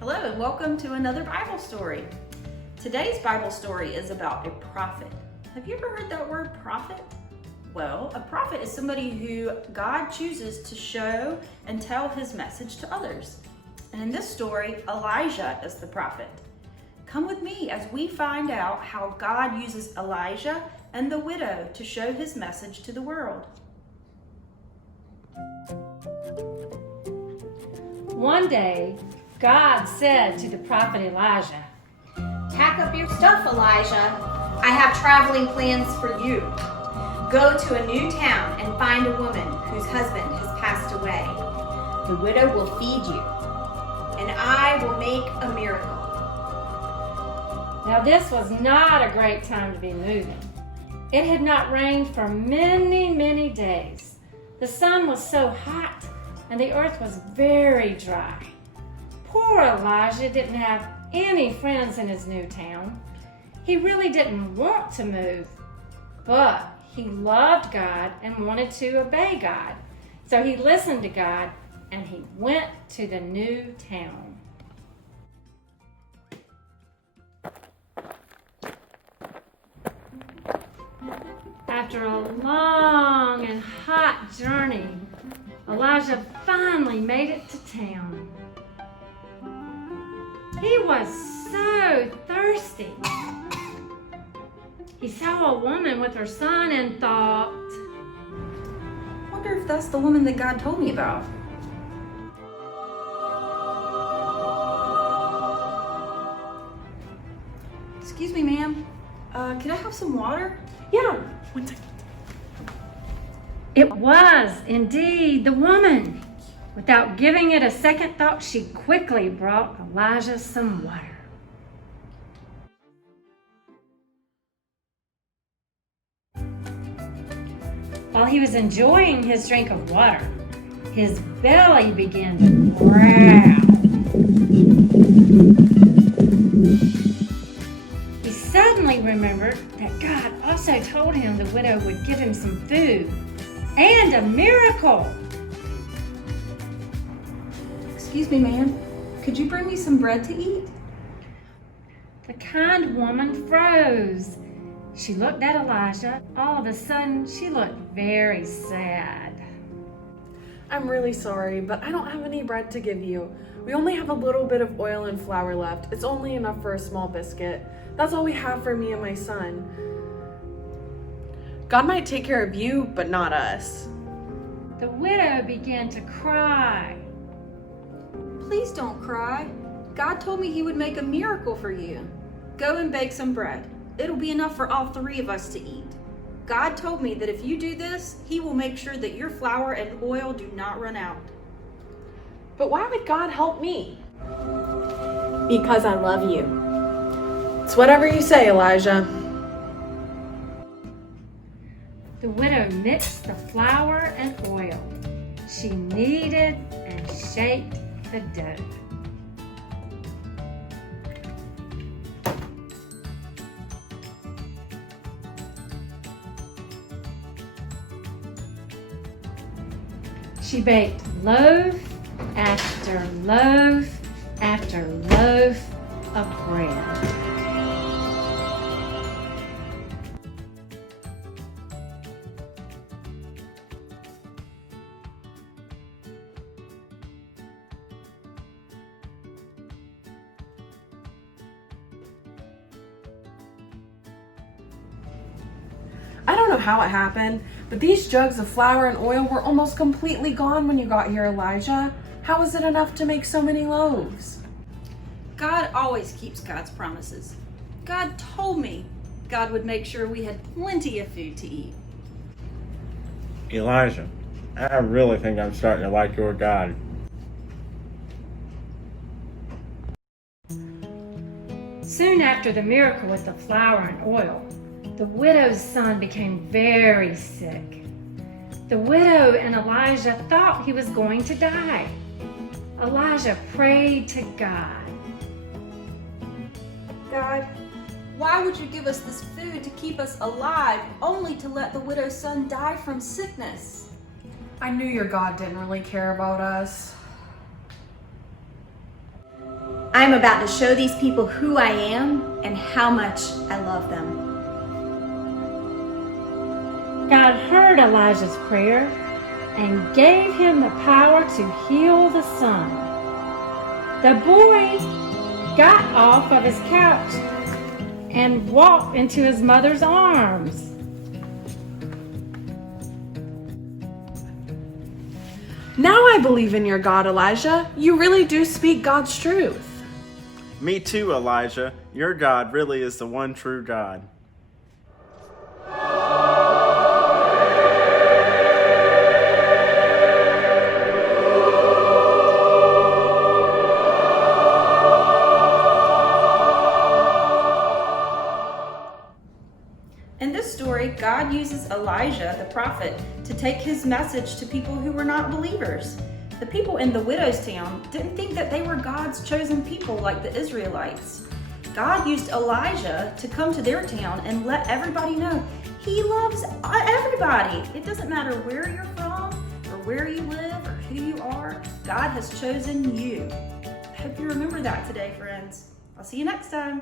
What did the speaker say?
Hello and welcome to another Bible story. Today's Bible story is about a prophet. Have you ever heard that word prophet? Well, a prophet is somebody who God chooses to show and tell his message to others. And in this story, Elijah is the prophet. Come with me as we find out how God uses Elijah and the widow to show his message to the world. One day, God said to the prophet Elijah, "Pack up your stuff, Elijah. I have traveling plans for you. Go to a new town and find a woman whose husband has passed away. The widow will feed you, and I will make a miracle." Now this was not a great time to be moving. It had not rained for many days. The sun was so hot and the earth was very dry. Poor Elijah didn't have any friends in his new town. He really didn't want to move, but he loved God and wanted to obey God. So he listened to God and he went to the new town. After a long and hot journey, Elijah finally made it to town. He was so thirsty. He saw a woman with her son and thought, I wonder if that's the woman that God told me about. Excuse me, ma'am. Can I have some water? Yeah, 1 second. it was indeed the woman. Without giving it a second thought, she quickly brought Elijah some water. While he was enjoying his drink of water, his belly began to growl. He suddenly remembered that God also told him the widow would give him some food and a miracle. Excuse me, ma'am. Could you bring me some bread to eat? The kind woman froze. She looked at Elijah. All of a sudden, she looked very sad. I'm really sorry, but I don't have any bread to give you. We only have a little bit of oil and flour left. It's only enough for a small biscuit. That's all we have for me and my son. God might take care of you, but not us. The widow began to cry. Please don't cry. God told me he would make a miracle for you. Go and bake some bread. It'll be enough for all three of us to eat. God told me that if you do this, he will make sure that your flour and oil do not run out. But why would God help me? Because I love you. It's whatever you say, Elijah. The widow mixed the flour and oil. She kneaded and shaped the dough. She baked loaf after loaf after loaf of bread. I don't know how it happened, but these jugs of flour and oil were almost completely gone when you got here, Elijah. How is it enough to make so many loaves? God always keeps God's promises. God told me God would make sure we had plenty of food to eat. Elijah, I really think I'm starting to like your God. Soon after the miracle with the flour and oil, the widow's son became very sick. The widow and Elijah thought he was going to die. Elijah prayed to God. God, why would you give us this food to keep us alive, only to let the widow's son die from sickness? I knew your God didn't really care about us. I'm about to show these people who I am and how much I love them. God heard Elijah's prayer and gave him the power to heal the son. The boy got off of his couch and walked into his mother's arms. Now I believe in your God, Elijah. You really do speak God's truth. Me too, Elijah. Your God really is the one true God. In this story, God uses Elijah, the prophet, to take his message to people who were not believers. The people in the widow's town didn't think that they were God's chosen people like the Israelites. God used Elijah to come to their town and let everybody know he loves everybody. It doesn't matter where you're from or where you live or who you are. God has chosen you. I hope you remember that today, friends. I'll see you next time.